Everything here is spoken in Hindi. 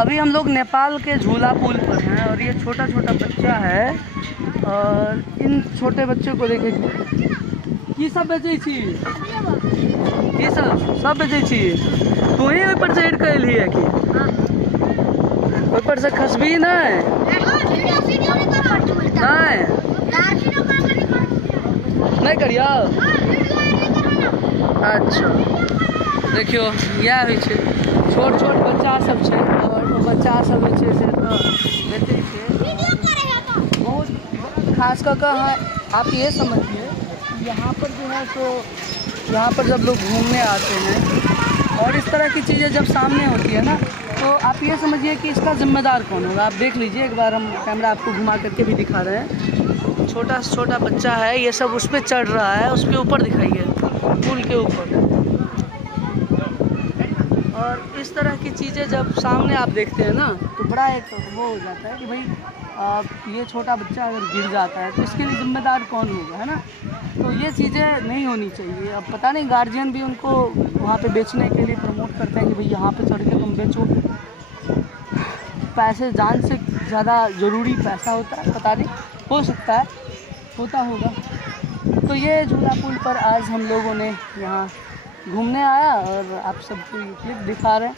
अभी हम लोग नेपाल के झूला पुल पर हैं और ये छोटा छोटा बच्चा है और इन छोटे बच्चों को देखे की सब बेचे छी, की सब बेचे छी। तू ही ऊपर से चढ़ के है कि ऊपर से खसबी नहीं नहीं करिया। अच्छा देखियो यह होइ छै, छोट छोट बच्चा सब छै और बच्चा सब जे छै से बेचै छै बहुत। खास कर आप ये समझिए यहाँ पर जो है तो यहाँ पर जब लोग घूमने आते हैं और इस तरह की चीज़ें जब सामने होती है ना, तो आप ये समझिए कि इसका जिम्मेदार कौन होगा। आप देख लीजिए एक बार, हम कैमरा आपको घुमा करके भी दिखा रहे हैं। छोटा से छोटा बच्चा है, ये सब उस पर चढ़ रहा है, उसके ऊपर दिखाइए, पुल के ऊपर। और इस तरह की चीज़ें जब सामने आप देखते हैं ना, तो बड़ा एक वो हो जाता है कि भाई ये छोटा बच्चा अगर गिर जाता है तो इसके लिए ज़िम्मेदार कौन होगा, है ना। तो ये चीज़ें नहीं होनी चाहिए। अब पता नहीं गार्जियन भी उनको वहाँ पे बेचने के लिए प्रमोट करते हैं कि भाई यहाँ पे चढ़ के तुम बेचो। पैसे जान से ज़्यादा ज़रूरी पैसा होता है, पता नहीं, हो सकता है होता होगा। तो ये झूला पुल पर आज हम लोगों ने यहाँ घूमने आया और आप सबको ये क्लिप दिखा रहे हैं।